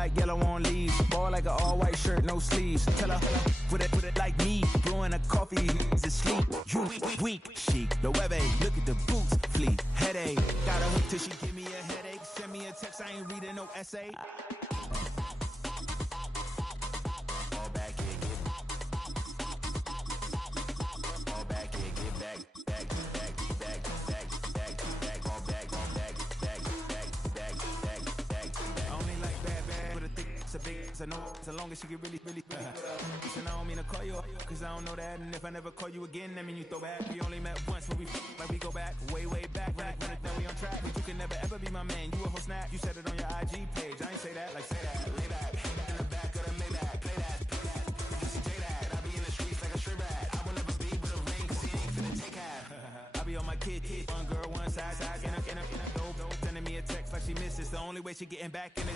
like yellow on leaves. Ball like an all-white shirt, no sleeves. Tell her, put it like me. Brewing a coffee, to sleep. You weak, chic. The web look at the boots, fleet. Headache, got a hook till she give me a headache. Send me a text, I ain't reading no essay. I know so long as she get really Listen, I don't mean to call you up, cause I don't know that. And if I never call you again, that mean you throw back. We only met once, but we go back, way back. When we on track, but you can never ever be my man. You a whole snap, you said it on your IG page. I ain't say that, like say that, lay back. In the back of the Maybach, play that. Just say that, I be in the streets like a stray rat. I will never be with a ring, cause he ain't finna take half. I be on my kid, one girl, one side, in a dope. Sending me a text like she misses. The only way she getting back in it.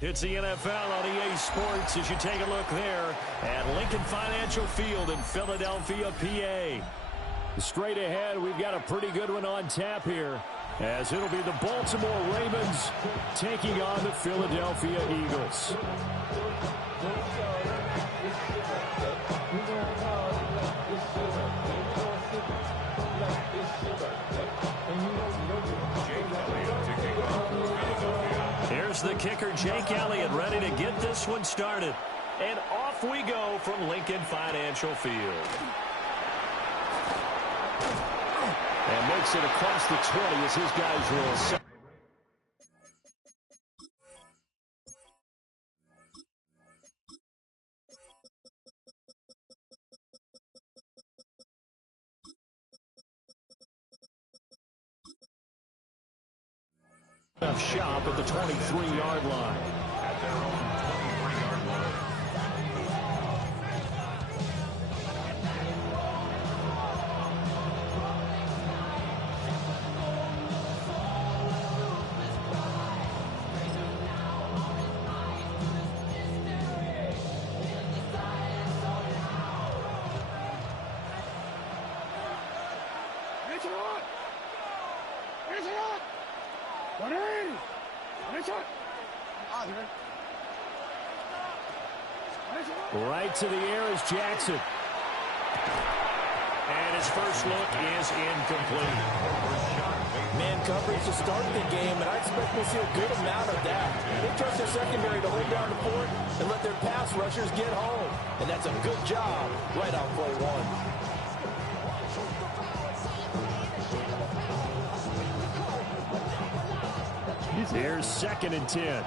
It's the NFL on EA Sports as you take a look there at Lincoln Financial Field in Philadelphia, PA. Straight ahead, we've got a pretty good one on tap here, as it'll be the Baltimore Ravens taking on the Philadelphia Eagles. Here's the kicker, Jake Elliott, ready to get this one started. And off we go from Lincoln Financial Field. And makes it across the 20 as his guys roll. Shop at the 23-yard line. At their own 23-yard line. Right to the air is Jackson. And his first look is incomplete. Man coverage to start the game, and I expect we'll see a good amount of that. They trust their secondary to hold down the fort and let their pass rushers get home. And that's a good job right on play one. Here's 2nd and 10.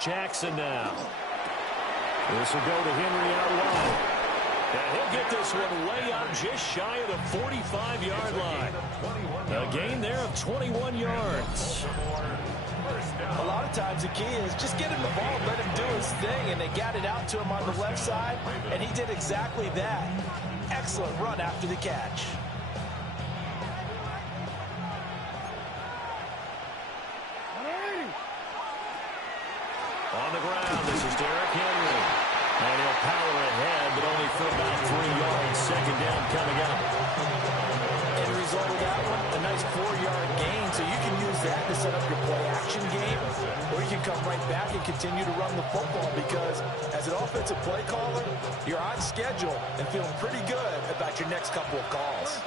Jackson now. This will go to Henry out wide. And he'll get this one way out just shy of the 45-yard line. A gain there of 21 yards. A lot of times the key is just get him the ball, let him do his thing, and they got it out to him on the left side, and he did exactly that. Excellent run after the catch. On the ground, this is Derrick Henry. And he'll power ahead, but only for about 3 yards. 2nd down coming up. And the result of that one, a nice 4-yard gain. So you can use that to set up your play-action game, or you can come right back and continue to run the football because as an offensive play caller, you're on schedule and feeling pretty good about your next couple of calls.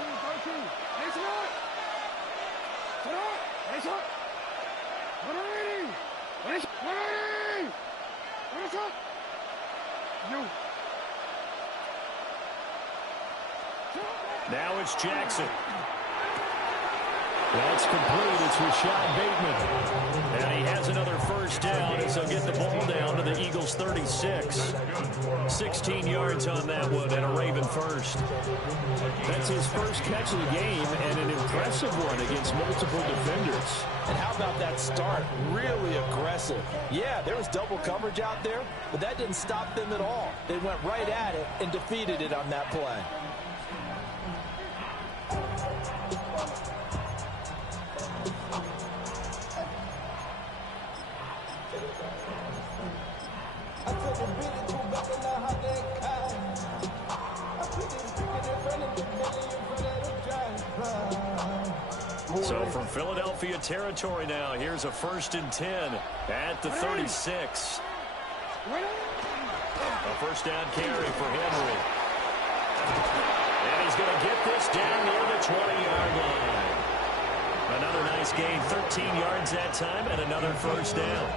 Now it's Jackson. That's complete. It's Rashad Bateman. And he has another first down as he'll get the ball down to the Eagles' 36. 16 yards on that one and a Raven first. That's his first catch of the game and an impressive impressive one against multiple defenders. And how about that start? Really aggressive. Yeah, there was double coverage out there, but that didn't stop them at all. They went right at it and defeated it on that play. So from Philadelphia territory now, here's a 1st and 10 at the 36. A first down carry for Henry. And he's going to get this down near the 20-yard line. Another nice gain, 13 yards that time, and another first down.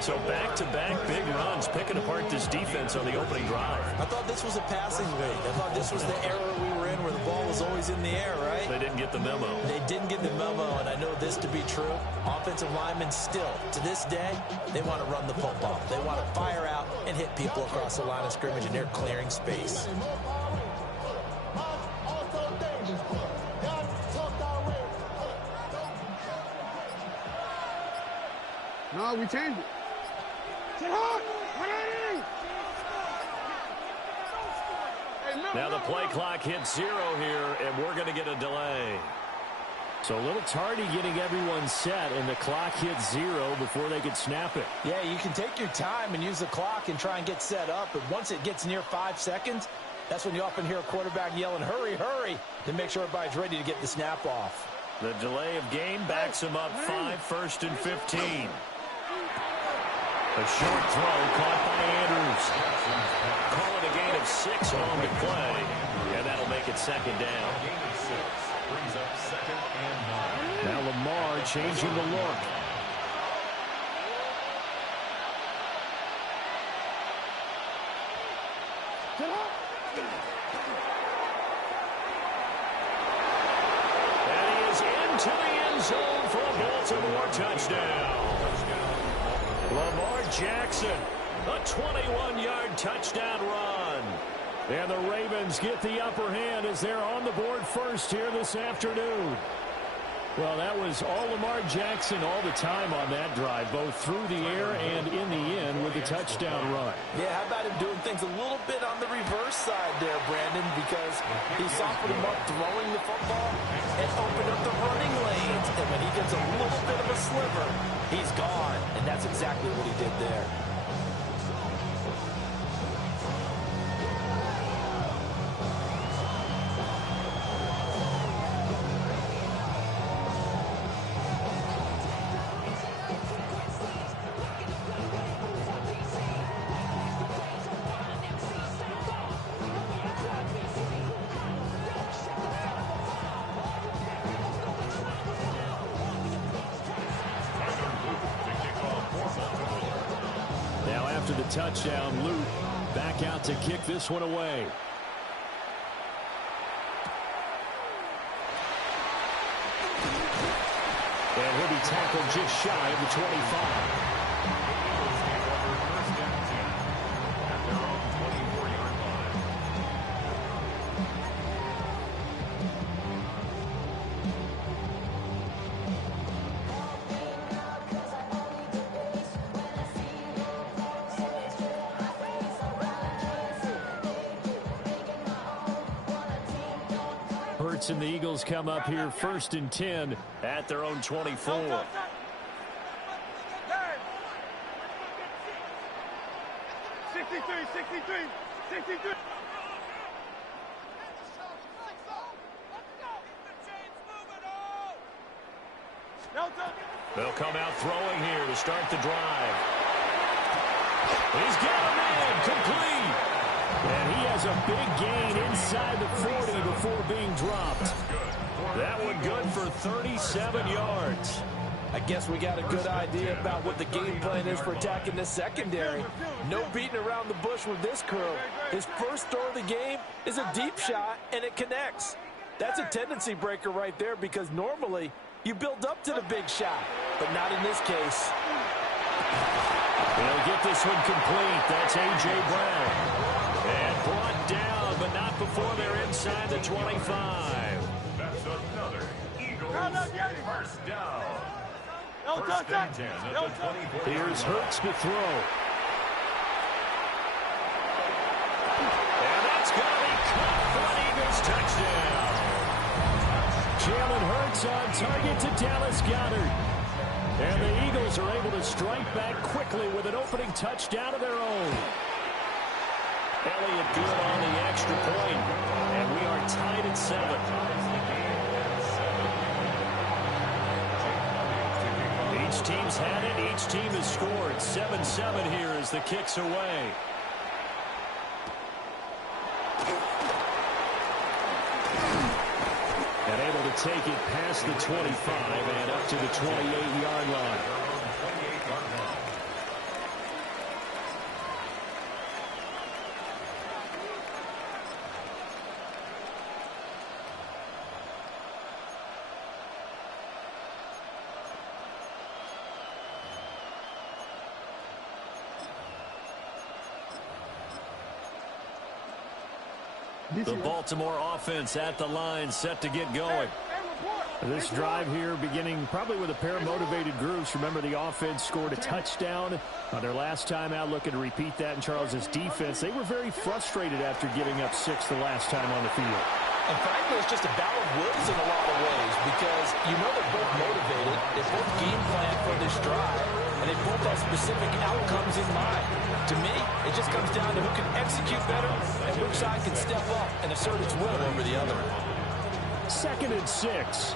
So back-to-back big runs, picking apart this defense on the opening drive. I thought this was a passing league. I thought this was the era we were in where the ball was always in the air, right? They didn't get the memo. They didn't get the memo, and I know this to be true. Offensive linemen still, to this day, they want to run the football. They want to fire out and hit people across the line of scrimmage, and they're clearing space. No, we changed it. Now the play clock hits 0 here, and we're going to get a delay. So a little tardy getting everyone set, and the clock hits 0 before they could snap it. Yeah, you can take your time and use the clock and try and get set up, but once it gets near 5 seconds, that's when you often hear a quarterback yelling, hurry, hurry, to make sure everybody's ready to get the snap off. The delay of game backs him up 5, 1st and 15. A short throw caught by Andrews. Call it a gain of 6 on the play, and that'll make it 2nd down. Now Lamar changing the look. And he is into the end zone for a Baltimore touchdown. Lamar Jackson, a 21-yard touchdown run. And the Ravens get the upper hand as they're on the board first here this afternoon. Well, that was all Lamar Jackson all the time on that drive, both through the air and in the end with the touchdown run. Yeah, how about him doing things a little bit on the reverse side there, Brandon, because he softened him up throwing the football and opened up the running lanes. And when he gets a little bit of a sliver, he's gone. And that's exactly what he did there. After the touchdown, Luke back out to kick this one away. And he'll be tackled just shy of the 25. And the Eagles come up here 1st and 10 at their own 24. 63, 63. They'll come out throwing here to start the drive. He's got a man complete. And he has a big gain inside the 40 before being dropped. That one good for 37 yards. I guess we got a good idea about what the game plan is for attacking this secondary. No beating around the bush with this crew. His first throw of the game is a deep shot, and it connects. That's a tendency breaker right there because normally you build up to the big shot, but not in this case. They'll get this one complete. That's A.J. Brown. And brought down, but not before they're inside the 25. That's another Eagle First down. First and 10 at the 24. Here's Hurts to throw. And that's going to be caught for an Eagles touchdown. Jalen Hurts on target to Dallas Goedert. And the Eagles are able to strike back quickly with an opening touchdown of their own. Elliott good on the extra point. And we are tied at 7. Each team's had it. Each team has scored. 7-7 here as the kick's away. And able to take it past the 25 and up to the 28-yard line. The Baltimore offense at the line, set to get going. This drive here beginning probably with a pair of motivated groups. Remember, the offense scored a touchdown on their last time out, looking to repeat that in Charles's defense. They were very frustrated after giving up 6 the last time on the field. And frankly, it's just a battle of wills in a lot of ways because you know they're both motivated. They both game plan for this drive, and they both have specific outcomes in mind. To me, it just comes down to who can execute better and which side can step up and assert its will over the other. 2nd and 6.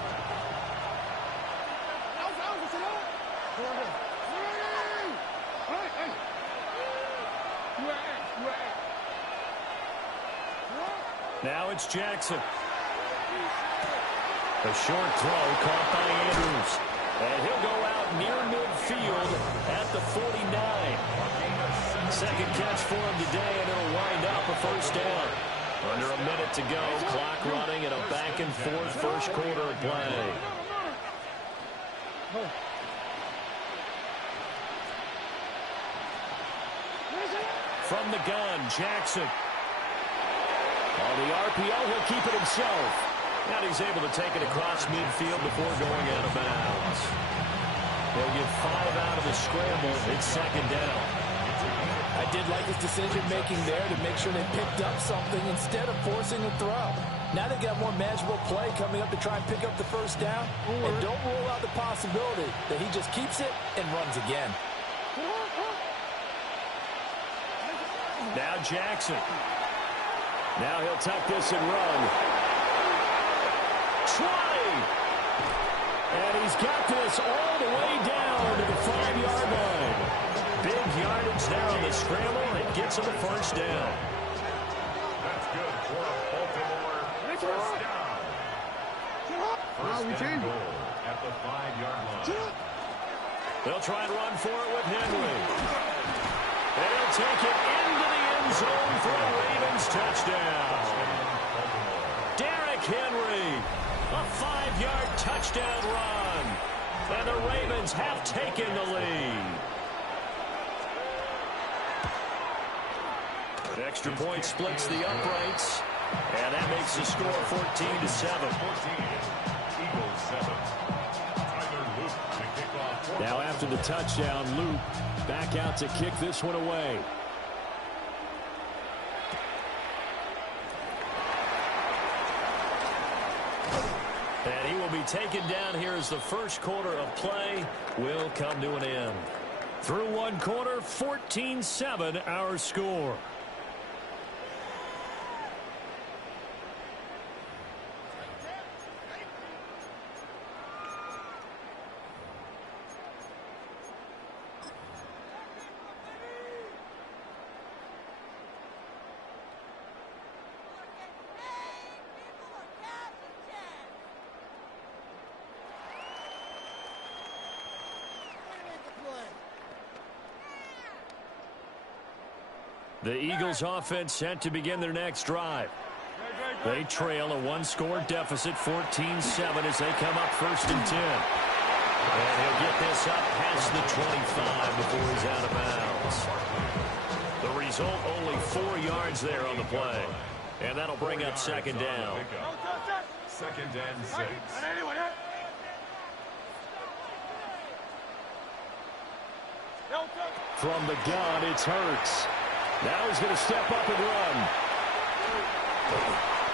Now it's Jackson. A short throw caught by Andrews. And he'll go out near midfield at the 49. Second catch for him today, and it'll wind up a first down. Under a minute to go, clock running, and a back-and-forth first quarter of play. From the gun, Jackson. On the RPO, he'll keep it himself. And he's able to take it across midfield before going out of bounds. They'll get 5 out of the scramble. It's second down. I did like his decision-making there to make sure they picked up something instead of forcing a throw. Now they've got more manageable play coming up to try and pick up the first down. And don't rule out the possibility that he just keeps it and runs again. Now Jackson. Now he'll tuck this and run. 20! And he's got this all the way down to the 5-yard line. Big yardage there on the scramble. It gets him the first down. That's good for Baltimore. First down. First and goal at the 5-yard line. They'll try and run for it with Henry. They'll take it into the end zone for a Ravens touchdown. Derrick Henry, a 5-yard touchdown run. And the Ravens have taken the lead. An extra point splits the uprights. And that makes the score 14-7. Eagles 7. Now after the touchdown, Luke back out to kick this one away. And he will be taken down here as the first quarter of play will come to an end. Through one quarter, 14-7 our score. The Eagles offense set to begin their next drive. They trail a one-score deficit, 14-7, as they come up 1st and 10. And he'll get this up past the 25 before he's out of bounds. The result, only 4 yards there on the play. And that'll bring up second down. 2nd and 6. From the gun, it's Hurts. Now he's going to step up and run.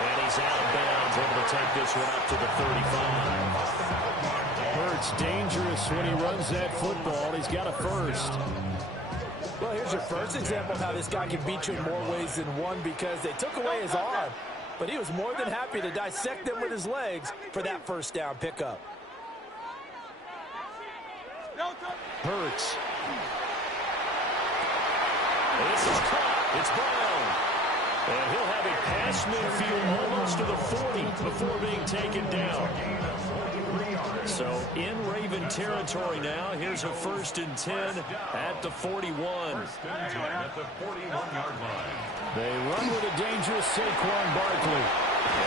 And he's out of bounds, able to take this one up to the 35. Hurts dangerous when he runs that football. He's got a first. Well, here's your first example of how this guy can beat you in more ways than one, because they took away his arm, but he was more than happy to dissect them with his legs for that first down pickup. Hurts. This is caught. It's Brown. And he'll have it past midfield almost to the 40 before being taken down. So in Raven territory now. Here's a 1st and 10 at the 41. They run with a dangerous Saquon Barkley.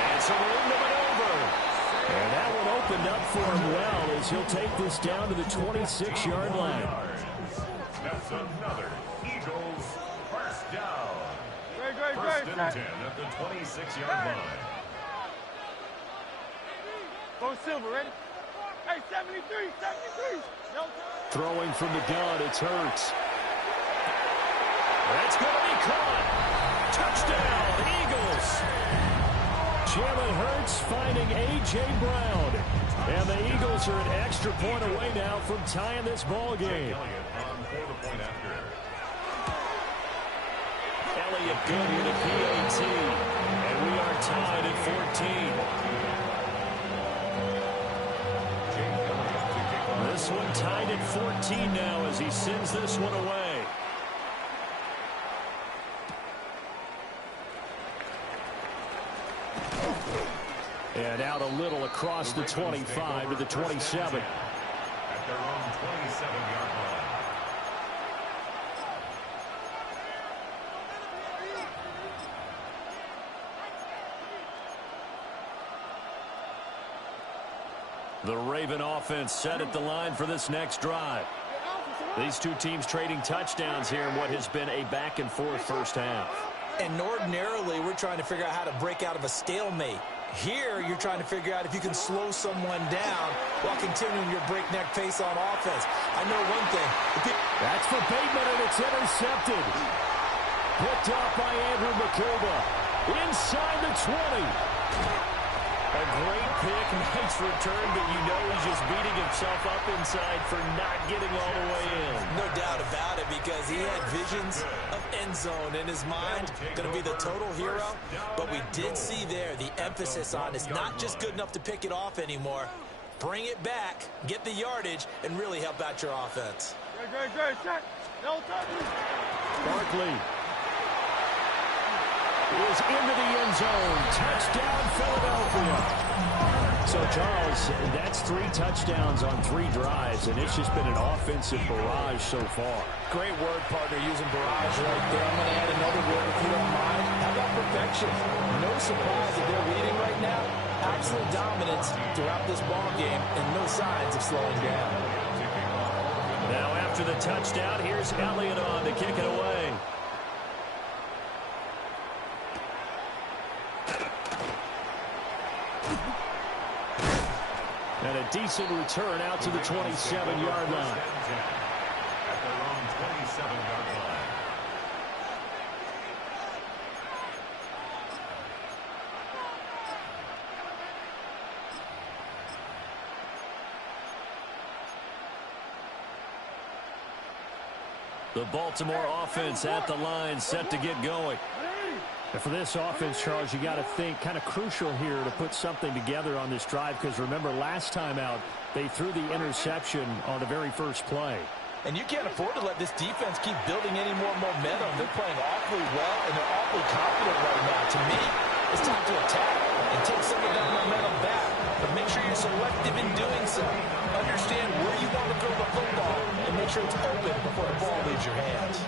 And some room to maneuver. And that one opened up for him well as he'll take this down to the 26-yard line. That's another Eagles first down. Great. 1st and 10 at the 26-yard line. Go Silver, ready? Hey, 73. Throwing from the gun, it's Hurts. That's going to be caught. Touchdown, Eagles. Jalen Hurts finding A.J. Brown. And the Eagles are an extra point away now from tying this ball game. Elliott good with a PAT. And we are tied at 14. This one tied at 14 now as he sends this one away. And out a little across the 25 to the 27. At their own 27-yard line. The Raven offense set at the line for this next drive. These two teams trading touchdowns here in what has been a back-and-forth first half. And ordinarily, we're trying to figure out how to break out of a stalemate. Here, you're trying to figure out if you can slow someone down while continuing your breakneck pace on offense. I know one thing. That's for Bateman, and it's intercepted. Picked off by Andrew McCulba. Inside the 20. A great pick, nice return, but you know he's just beating himself up inside for not getting all the way in. No doubt about it, because he had visions of end zone in his mind. Going to be the total hero. But we did see there the emphasis on it's not just good enough to pick it off anymore. Bring it back, get the yardage, and really help out your offense. Great. Check. No touch. Barkley is into the end zone. Touchdown, Philadelphia. So, Charles, that's 3 touchdowns on 3 drives, and it's just been an offensive barrage so far. Great word, partner, using barrage right there. I'm going to add another word, if you don't mind. How about perfection? No surprise that they're leading right now. Absolute dominance throughout this ball game, and no signs of slowing down. Now, after the touchdown, here's Elliott on to kick it away. And a decent return out to the 27-yard line. At their own 27-yard line. The Baltimore offense at the line, set to get going. And for this offense, Charles, you got to think kind of crucial here to put something together on this drive, because remember last time out they threw the interception on the very first play. And you can't afford to let this defense keep building any more momentum. They're playing awfully well, and they're awfully confident right now. To me, it's time to attack and take some of that momentum back. But make sure you're selective in doing so. Understand where you want to throw the football and make sure it's open before the ball leaves your hands.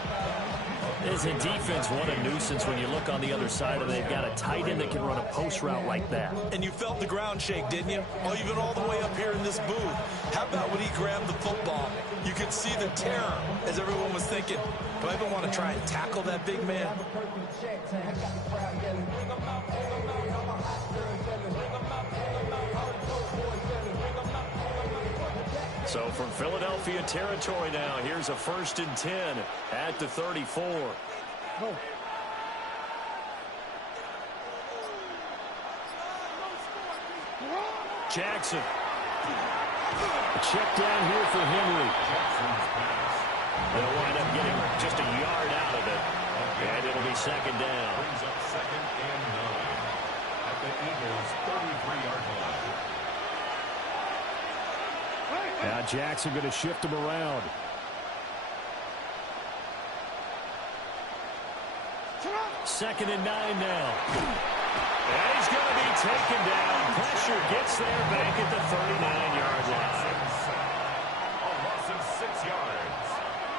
As a defense, what a nuisance when you look on the other side and they've got a tight end that can run a post route like that. And you felt the ground shake, didn't you? Oh, even all the way up here in this booth. How about when he grabbed the football? You could see the terror as everyone was thinking, do I even want to try and tackle that big man? So from Philadelphia territory now, here's a 1st and 10 at the 34. Go. Jackson. Check down here for Henry. They'll wind up getting just a yard out of it. And it'll be 2nd down. Brings up 2nd and 9 at the Eagles' 33-yard line. Now Jackson going to shift him around. Second and 9 now. And he's going to be taken down. Pressure gets there back at the 39-yard line. A loss of 6 yards.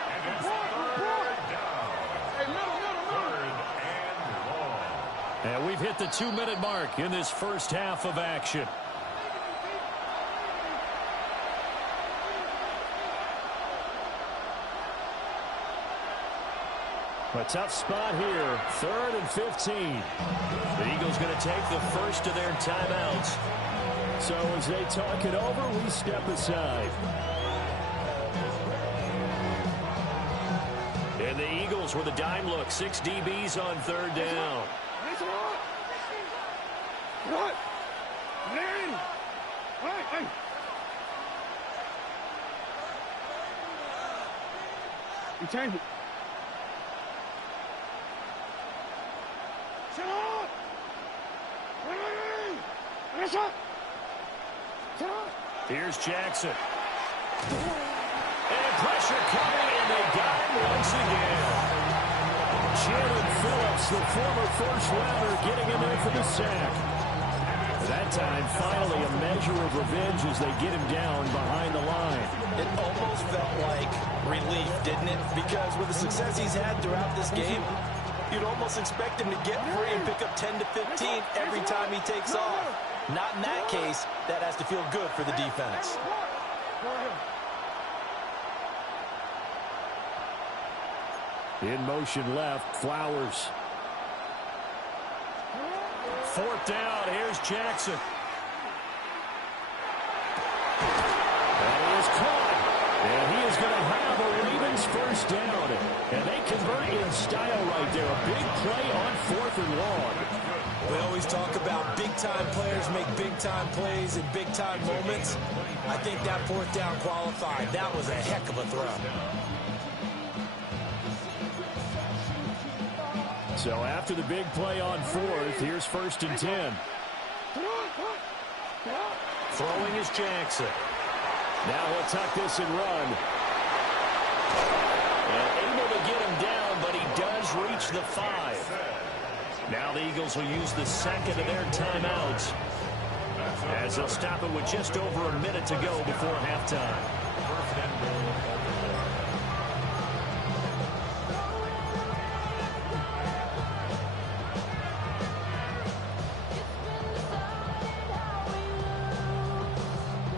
And it's 3rd down. 3rd and long. And we've hit the 2-minute mark in this first half of action. A tough spot here, 3rd and 15. The Eagles going to take the first of their timeouts. So as they talk it over, we step aside. And the Eagles with a dime look, 6 DBs on 3rd down. You change it. Here's Jackson. And pressure coming, and they got him once again. Jalen Phillips, the former first-rounder, getting in there for the sack. That time, finally, a measure of revenge as they get him down behind the line. It almost felt like relief, didn't it? Because with the success he's had throughout this game, you'd almost expect him to get free and pick up 10 to 15 every time he takes off. Not in that case. That has to feel good for the defense. In motion left, Flowers. 4th down, here's Jackson. And he is caught. And he is going to have a Ravens first down. And they convert in style right there. A big play on 4th and long. We always talk about big-time players make big-time plays in big-time moments. I think that 4th down qualified. That was a heck of a throw. So after the big play on 4th, here's 1st and 10. Throwing is Jackson. Now he'll tuck this and run. And able to get him down, but he does reach the 5. Now the Eagles will use the 2nd of their timeouts as they'll stop it with just over a minute to go before halftime.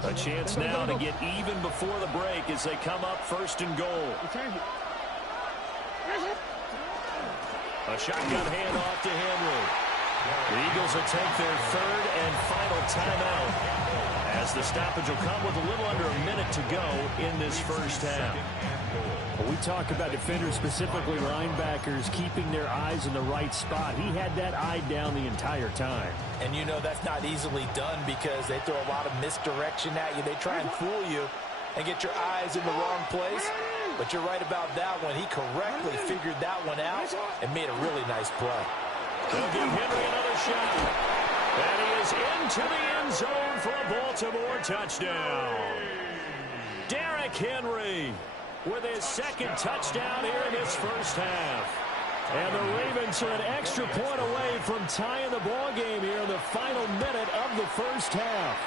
A chance now to get even before the break as they come up 1st and goal. A shotgun handoff to Henry. The Eagles will take their 3rd and final timeout as the stoppage will come with a little under a minute to go in this first half. Well, we talk about defenders, specifically linebackers, keeping their eyes in the right spot. He had that eye down the entire time. And you know that's not easily done because they throw a lot of misdirection at you. They try and fool you and get your eyes in the wrong place. But you're right about that one. He correctly figured that one out and made a really nice play. They'll give Henry another shot. And he is into the end zone for a Baltimore touchdown. Derrick Henry with his 2nd touchdown here in this first half. And the Ravens are an extra point away from tying the ball game here in the final minute of the first half.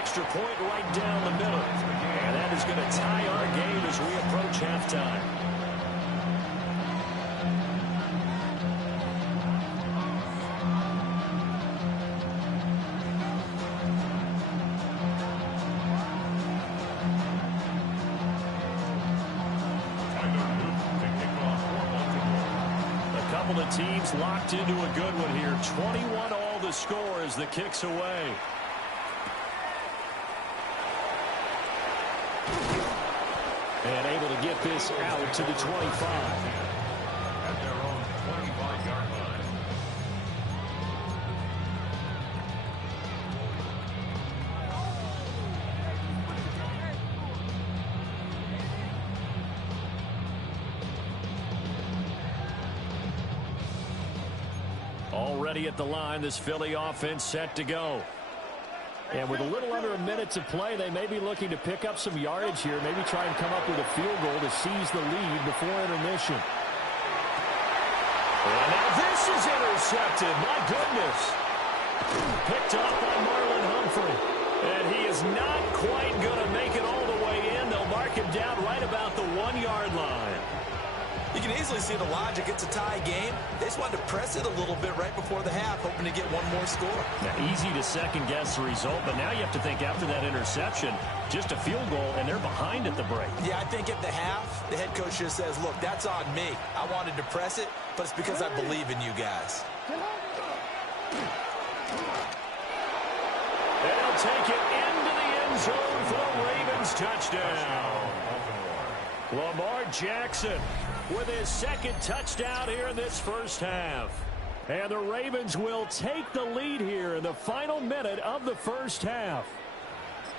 Extra point right down the middle. And that is going to tie our game as we approach halftime. A couple of teams locked into a good one here. 21 all the score as the kick's away. And able to get this out to the 25. At their own 25-yard line. Already at the line, this Philly offense set to go. And with a little under a minute to play, they may be looking to pick up some yardage here, maybe try and come up with a field goal to seize the lead before intermission. And now this is intercepted. My goodness. Picked off by Marlon Humphrey. And he is not quite going to make it all the way in. They'll mark him down right about the 1-yard line. You can easily see the logic. It's a tie game. They just wanted to press it a little bit right before the half, hoping to get one more score. Now, easy to second-guess the result, but now you have to think after that interception, just a field goal, and they're behind at the break. Yeah, I think at the half, the head coach just says, look, that's on me. I wanted to press it, but it's because I believe in you guys. And he'll take it into the end zone for the Ravens touchdown. Lamar Jackson with his second touchdown here in this first half. And the Ravens will take the lead here in the final minute of the first half.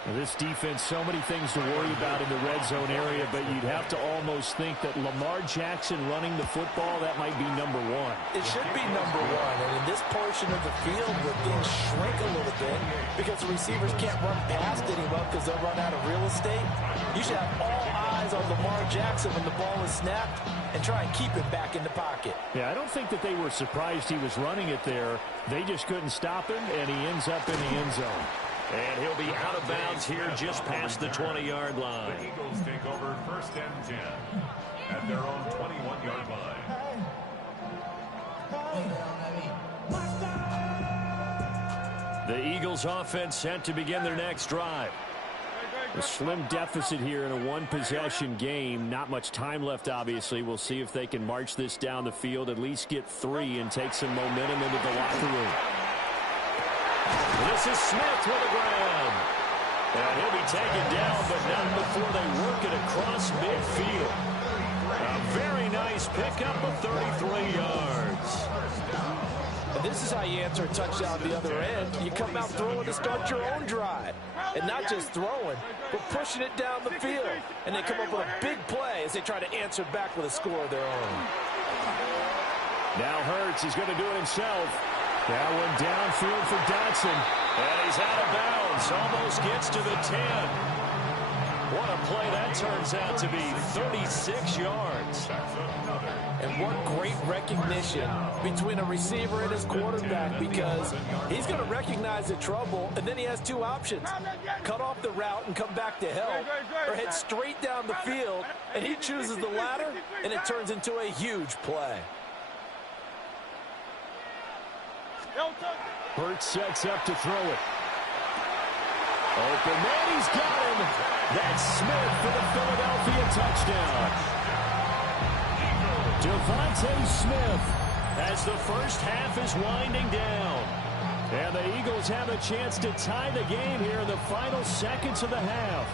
Now, this defense, so many things to worry about in the red zone area, but you'd have to almost think that Lamar Jackson running the football, that might be number one. It should be number one. And in this portion of the field where things shrink a little bit because the receivers can't run past anyone because they'll run out of real estate, you should have all eyes on Lamar Jackson when the ball is snapped and try and keep it back in the pocket. Yeah, I don't think that they were surprised he was running it there. They just couldn't stop him, and he ends up in the end zone. And he'll be out of bounds here just past the 20-yard line. The Eagles take over 1st and 10 at their own 21-yard line. The Eagles offense set to begin their next drive. A slim deficit here in a one-possession game. Not much time left, obviously. We'll see if they can march this down the field, at least get 3 and take some momentum into the locker room. This is Smith with a grab. And he'll be taken down, but not before they work it across midfield. A very nice pickup of 33 yards. And this is how you answer a touchdown the other end. You come out throwing to start your own drive. And not just throwing, but pushing it down the field. And they come up with a big play as they try to answer back with a score of their own. Now Hurts is going to do it himself. That one downfield for Dotson. And he's out of bounds. Almost gets to the 10. What a play that turns out to be. 36 yards. And what great recognition between a receiver and his quarterback, because he's going to recognize the trouble, and then he has two options. Cut off the route and come back to help, or head straight down the field, and he chooses the latter, and it turns into a huge play. Hurts sets up to throw it. Open man, he's got him. That's Smith for the Philadelphia touchdown. Devontae Smith as the first half is winding down. And the Eagles have a chance to tie the game here in the final seconds of the half.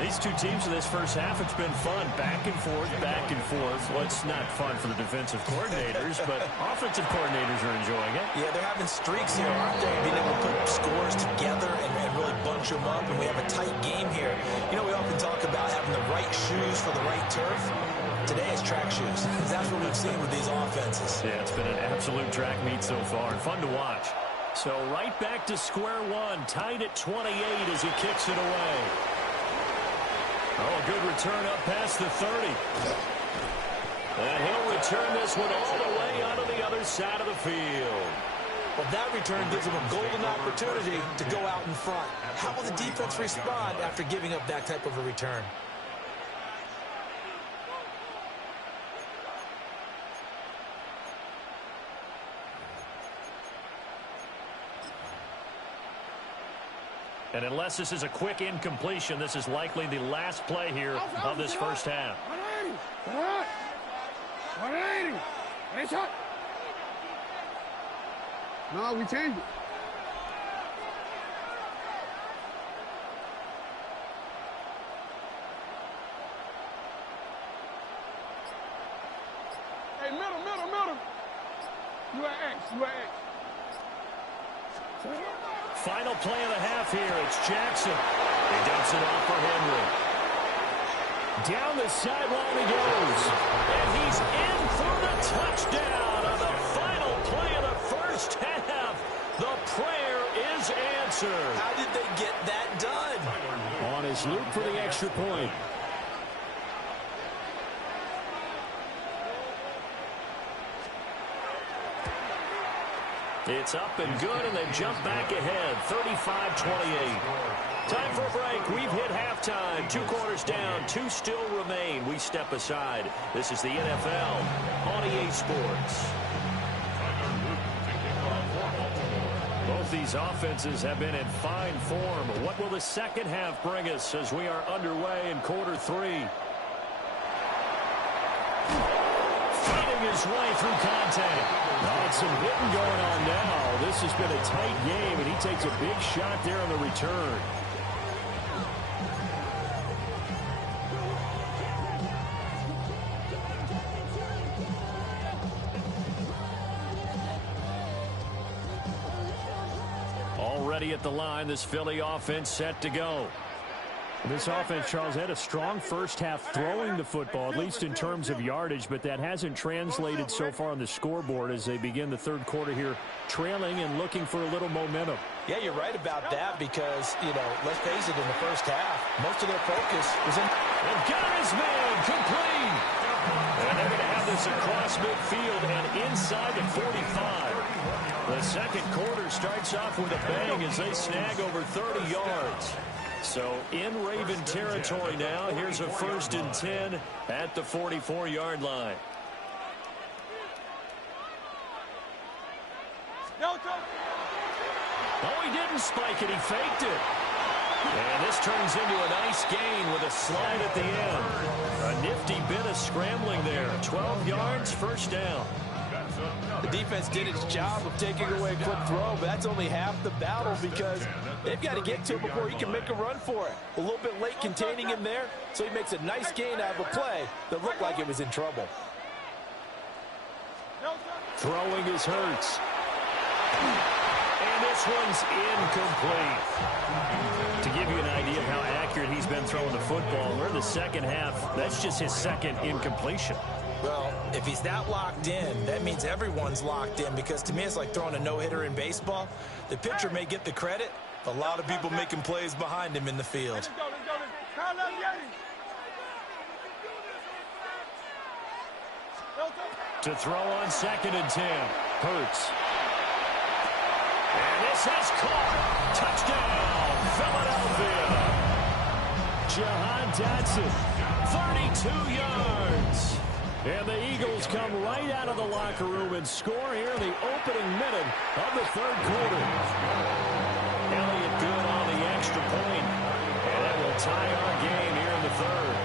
These two teams in this first half, it's been fun. Back and forth, back and forth. Well, it's not fun for the defensive coordinators, but offensive coordinators are enjoying it. Yeah, they're having streaks here, aren't they? Being able to put scores together and really bunch them up, and we have a tight game here. You know, we often talk about having the right shoes for the right turf. Today it's track shoes. That's what we've seen with these offenses. Yeah, it's been an absolute track meet so far, and fun to watch. So right back to square one, tied at 28 as he kicks it away. Oh, a good return up past the 30. And he'll return this one all the way onto the other side of the field. Well, that return gives him a golden opportunity to go out in front. How will the defense respond after giving up that type of a return? And unless this is a quick incompletion, this is likely the last play here of this first half. 180. Nice shot. No, we changed it. You at X. You at X. Final play of the half here. It's Jackson. He dumps it off for Henry. Down the sideline he goes. And he's in for the touchdown on the final play of the first half. The prayer is answered. How did they get that done? On his loop for the extra point. It's up and good, and they jump back ahead, 35-28. Time for a break. We've hit halftime. 2 quarters down, 2 still remain. We step aside. This is the NFL on EA Sports. Both these offenses have been in fine form. What will the second half bring us as we are underway in quarter 3? Fighting his way through contact. Oh, some hitting going on now. This has been a tight game, and he takes a big shot there on the return. Already at the line, this Philly offense set to go. This offense, Charles, had a strong first half throwing the football, at least in terms of yardage, but that hasn't translated so far on the scoreboard as they begin the third quarter here, trailing and looking for a little momentum. Yeah, you're right about that because, let's face it, in the first half, most of their focus was in. And got his man complete. And they're going to have this across midfield and inside the 45. The second quarter starts off with a bang as they snag over 30 yards. So in Raven territory now. Here's a 1st and 10 at the 44-yard line. Oh, he didn't spike it. He faked it. And this turns into a nice gain with a slide at the end. A nifty bit of scrambling there. 12 yards, first down. The defense did its job of taking away a quick throw, but that's only half the battle because they've got to get to him before he can make a run for it. A little bit late containing him there, so he makes a nice gain out of a play that looked like it was in trouble. Throwing is Hurts. And this one's incomplete. To give you an idea of how accurate he's been throwing the football, we're in the second half. That's just his second incompletion. Well, if he's that locked in, that means everyone's locked in because to me it's like throwing a no-hitter in baseball. The pitcher may get the credit, but a lot of people making plays behind him in the field. To throw on 2nd and 10. Hurts. And this is caught. Touchdown, Philadelphia. Jahan Dotson, 32 yards. And the Eagles come right out of the locker room and score here in the opening minute of the third quarter. Elliott good on the extra point. And that will tie our game here in the third.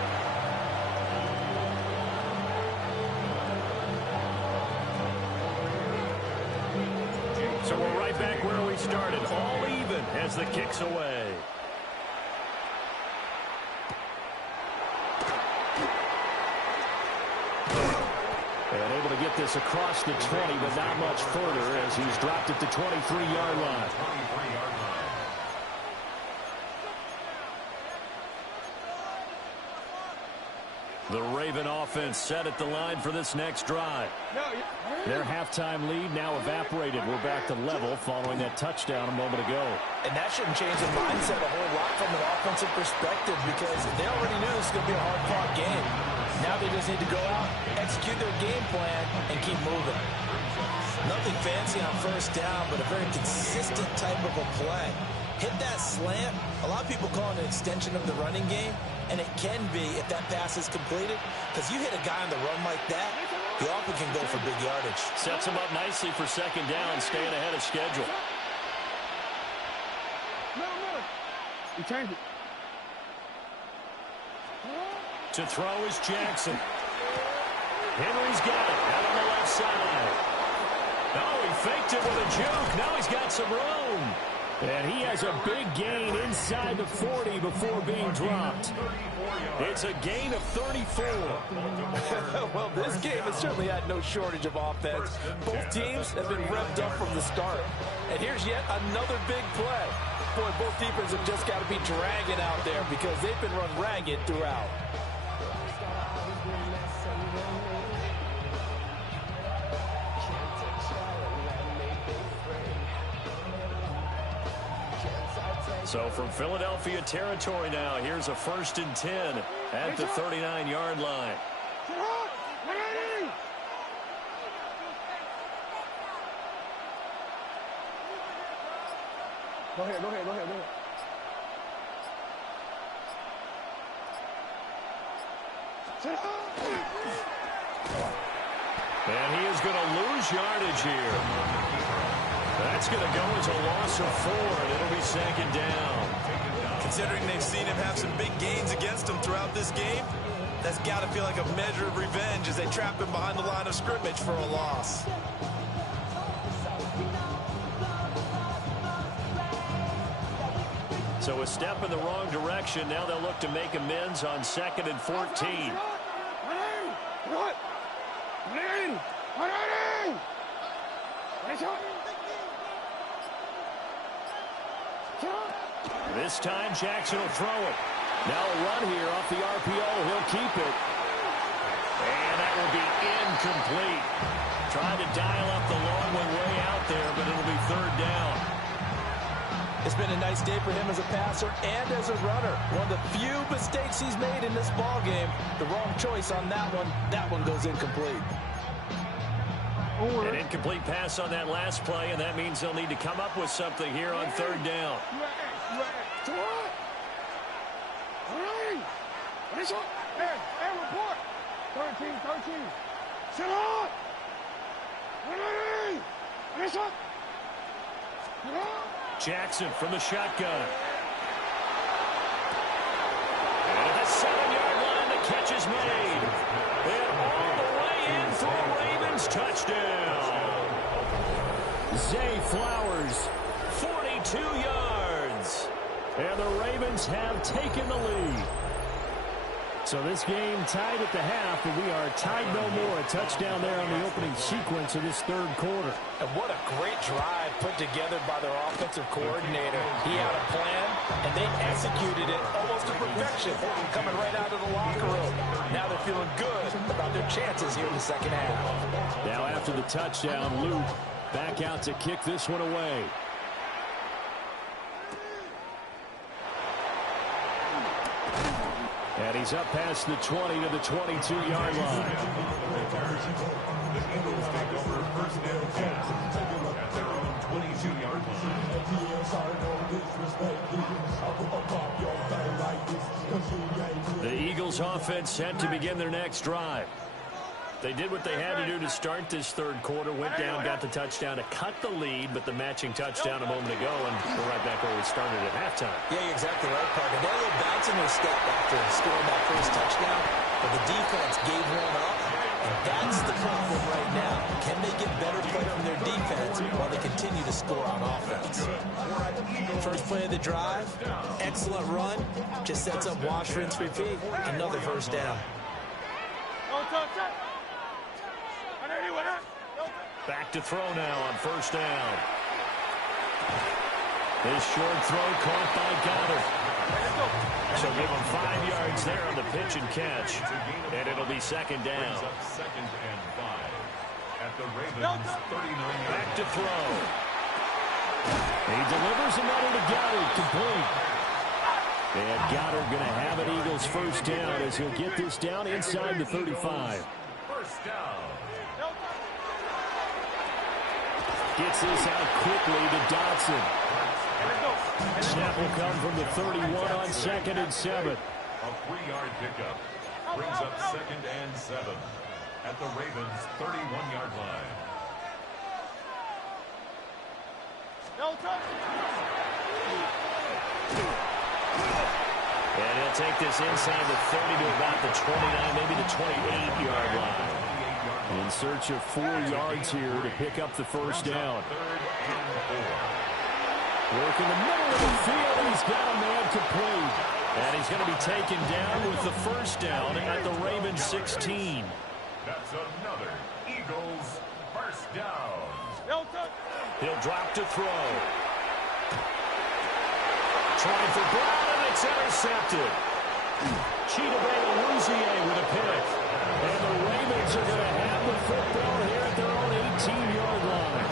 So we're right back where we started, all even as the kick's away. And able to get this across the 20, but not much further as he's dropped it to 23-yard line. The Raven offense set at the line for this next drive. Their halftime lead now evaporated. We're back to level following that touchdown a moment ago. And that shouldn't change the mindset a whole lot from an offensive perspective because they already knew this was going to be a hard-fought game. Now they just need to go out, execute their game plan, and keep moving. Nothing fancy on first down, but a very consistent type of a play. Hit that slant. A lot of people call it an extension of the running game, and it can be if that pass is completed, because you hit a guy on the run like that, he often can go for big yardage. Sets him up nicely for second down, staying ahead of schedule. He changed it. To throw is Jackson. Henry's got it out on the left side. Oh, he faked it with a juke. Now he's got some room. And he has a big gain inside the 40 before being dropped. It's a gain of 34. Well, this game has certainly had no shortage of offense. Both teams have been revved up from the start. And here's yet another big play. Boy, both defenses have just got to be dragging out there because they've been run ragged throughout. So from Philadelphia territory now, here's a 1st and 10 at the 39-yard line. Go ahead. And he is going to lose yardage here. That's going to go as a loss of 4, and it'll be 2nd down. Considering they've seen him have some big gains against him throughout this game, that's got to feel like a measure of revenge as they trap him behind the line of scrimmage for a loss. So a step in the wrong direction. Now they'll look to make amends on 2nd and 14. This time Jackson will throw it. Now a run here off the RPO. He'll keep it. And that will be incomplete. Trying to dial up the long one way out there, but it'll be 3rd down. It's been a nice day for him as a passer and as a runner. One of the few mistakes he's made in this ball game. The wrong choice on that one. That one goes incomplete. An incomplete pass on that last play, and that means they'll need to come up with something here on 3rd down. Hey, report. 13. Sit up. Jackson from the shotgun. And at the 7-yard line, the catch is made. And all the way in for a Ravens touchdown. Zay Flowers, 42 yards. And the Ravens have taken the lead. So this game tied at the half, and we are tied no more. A touchdown there on the opening sequence of this 3rd quarter. And what a great drive put together by their offensive coordinator. He had a plan, and they executed it almost to perfection, coming right out of the locker room. Now they're feeling good about their chances here in the 2nd half. Now after the touchdown, Luke back out to kick this one away. And he's up past the 20 to the 22-yard line. The Eagles take over 1st and 10 at their own 22-yard line. The Eagles offense set to begin their next drive. They did what they had to do to start this 3rd quarter, went down, got the touchdown to cut the lead, but the matching touchdown a moment ago, and we're right back where we started at halftime. Yeah, you're exactly right, Parker. They had a little bounce in their step after scoring that first touchdown, but the defense gave one up, and that's the problem right now. Can they get better play from their defense while they continue to score on offense? First play of the drive, excellent run, just sets up wash, rinse, repeat. Another 1st down. Back to throw now on 1st down. This short throw caught by Goddard. So give him 5 yards there on the pitch and catch. And it'll be 2nd down. 2nd and 5 at the Ravens 39. Back to throw. He delivers another to Goddard, complete. And Goddard going to have an Eagles 1st down as he'll get this down inside the 35. 1st down. Gets this out quickly to Dotson. Snap will come from the 31 on 2nd and 7. A 3-yard pickup brings up 2nd and 7 at the Ravens 31-yard line. And he'll take this inside the 30 to about the 29, maybe the 28-yard line. In search of 4 yards here to pick up the 1st down. Working the middle of the field, and he's got a man complete. And he's going to be taken down with the first down at the Ravens 16. That's another Eagles first down. He'll drop to throw. Trying for Brown, and it's intercepted. Chidobe with a pick. And the Ravens are going to have the football here at their own 18-yard line.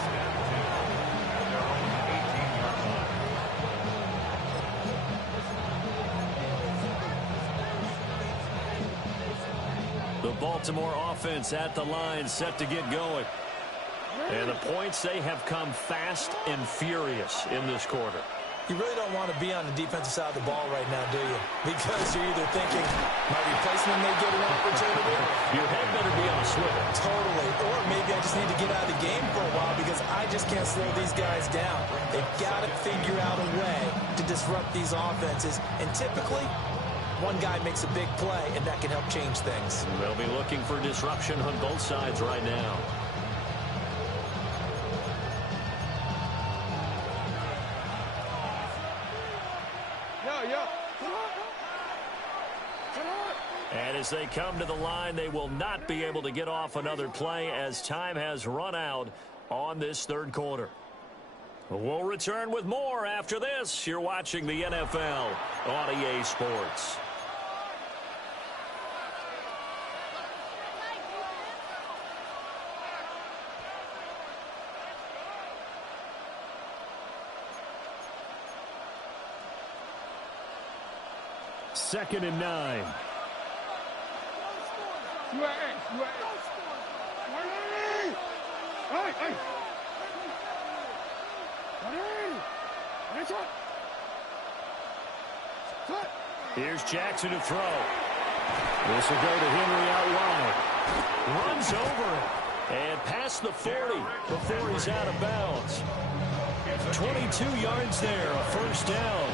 The Baltimore offense at the line, set to get going. And the points, they have come fast and furious in this quarter. You really don't want to be on the defensive side of the ball right now, do you? Because you're either thinking, my replacement may get an opportunity. Your head better be on a swivel. Totally. Or maybe I just need to get out of the game for a while because I just can't slow these guys down. They've got to figure out a way to disrupt these offenses. And typically, one guy makes a big play, and that can help change things. They'll be looking for disruption on both sides right now. And as they come to the line, they will not be able to get off another play as time has run out on this third quarter. We'll return with more after this. You're watching the NFL on EA Sports. Second and 9. Here's Jackson to throw. This will go to Henry out wide. Runs over it and past the 40 before he's out of bounds. 22 yards there, a first down.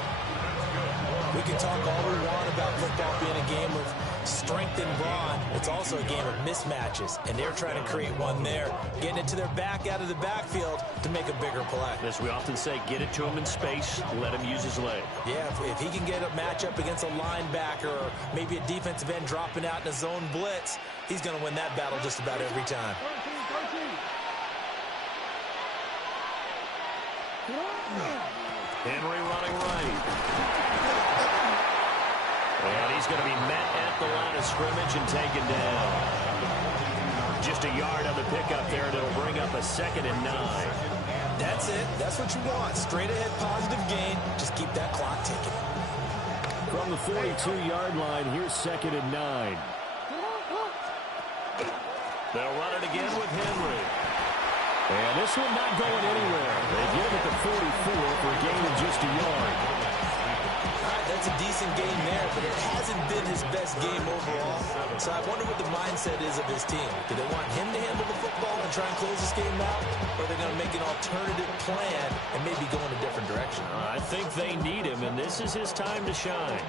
We can talk all we want about football being a game of strength and brawn. It's also a game of mismatches, and they're trying to create one there, getting it to their back out of the backfield to make a bigger play. As we often say, get it to him in space, let him use his leg. Yeah, if he can get a matchup against a linebacker or maybe a defensive end dropping out in a zone blitz, he's going to win that battle just about every time. Henry running right. And he's going to be met at the line of scrimmage and taken down. Just a yard on the pickup there, and it'll bring up a 2nd and 9. That's it. That's what you want. Straight ahead positive gain. Just keep that clock ticking. From the 42-yard line, here's 2nd and 9. They'll run it again with Henry. And this one not going anywhere. They get him at the 44 for a gain of just a yard. That's a decent game there, but it hasn't been his best game overall. So I wonder what the mindset is of his team. Do they want him to handle the football and try and close this game out? Or are they going to make an alternative plan and maybe go in a different direction? I think they need him, and this is his time to shine.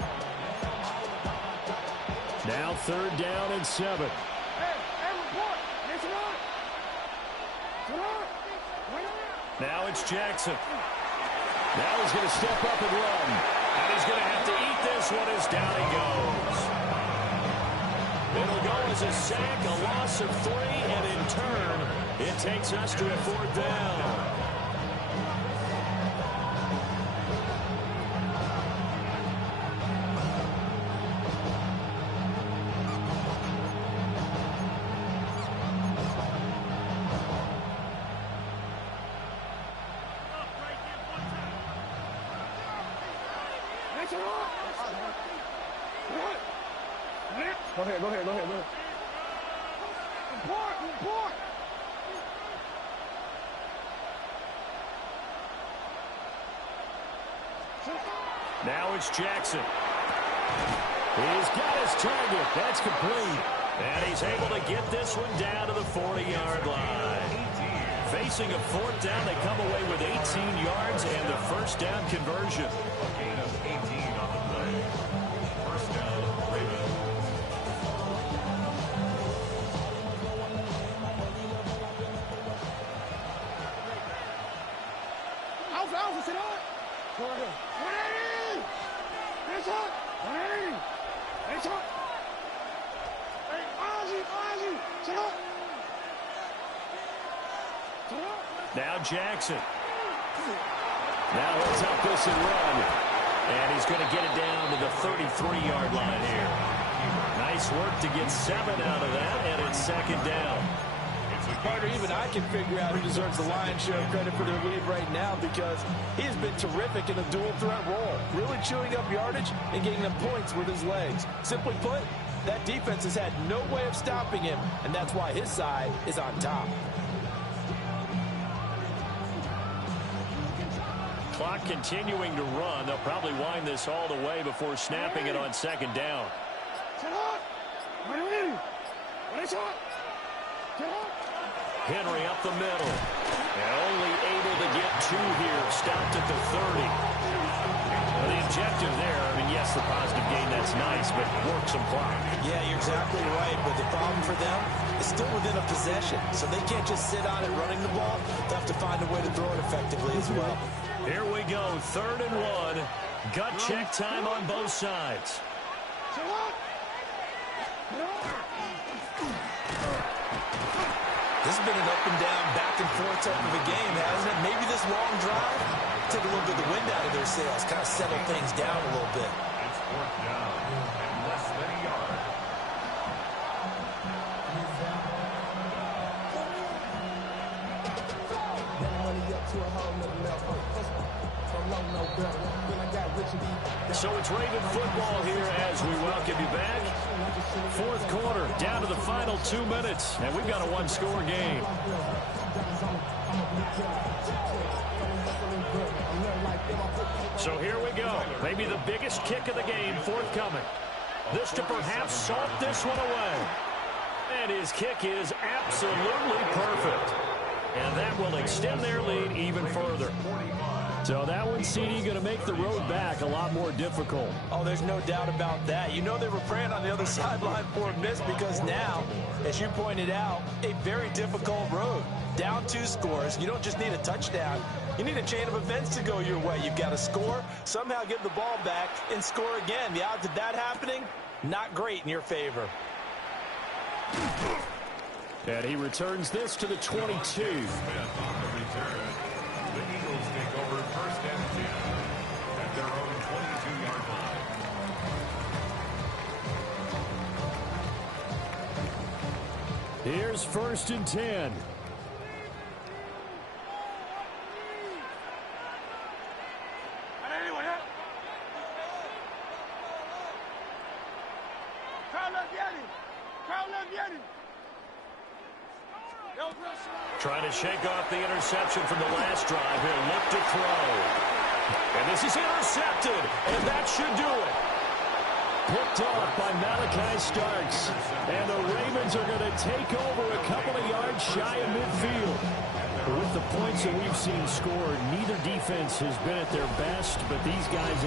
Now 3rd down and 7. Now it's Jackson. Now he's going to step up and run. And he's going to have to eat this one as down he goes. It'll go as a sack, a loss of 3, and in turn, it takes us to a 4th down. Go ahead. Report. Now it's Jackson. He's got his target. That's complete. And he's able to get this one down to the 40-yard line. Facing a 4th down, they come away with 18 yards and the first down conversion. A gain of 18 on the play. First down, Ravens. Alpha, sit on. Now Jackson. Now he'll take this and run. And he's going to get it down to the 33-yard line here. Nice work to get 7 out of that, and it's second down. Carter, even I can figure out who deserves the lion's share of credit for their lead right now because he has been terrific in a dual threat role, really chewing up yardage and getting them points with his legs. Simply put, that defense has had no way of stopping him, and that's why his side is on top. Clock continuing to run. They'll probably wind this all the way before snapping it on second down. Henry up the middle. And only able to get 2 here. Stopped at the 30. Well, the objective there, I mean, yes, the positive gain, that's nice, but work some clock. Yeah, you're exactly right, but the problem for them is still within a possession, so they can't just sit on it running the ball. They'll have to find a way to throw it effectively as well. Here we go, 3rd and 1. Gut check time on both sides. This has been an up and down, back and forth type of a game, hasn't it? Maybe this long drive, take a little bit of the wind out of their sails, kind of settle things down a little bit. It's 4th down and less than a yard. So it's Raven football here as we welcome you back. 4th quarter, down to the final 2 minutes, and we've got a 1-score game. So here we go. Maybe the biggest kick of the game forthcoming. This to perhaps salt this one away. And his kick is absolutely perfect. And that will extend their lead even further. So that one, CD, going to make the road back a lot more difficult. Oh, there's no doubt about that. You know they were praying on the other sideline for a miss because now, as you pointed out, a very difficult road. Down 2 scores. You don't just need a touchdown. You need a chain of events to go your way. You've got to score, somehow get the ball back, and score again. The odds of that happening, not great in your favor. And he returns this to the 22. The Eagles take over 1st and 10 at their own 22-yard line. Here's 1st and 10. Trying to shake off the interception from the last drive. He'll look to throw. And this is intercepted, and that should do it. Picked off by Malachi Starks. And the Ravens are going to take over a couple of yards shy of midfield. With the points that we've seen scored, neither defense has been at their best, but these guys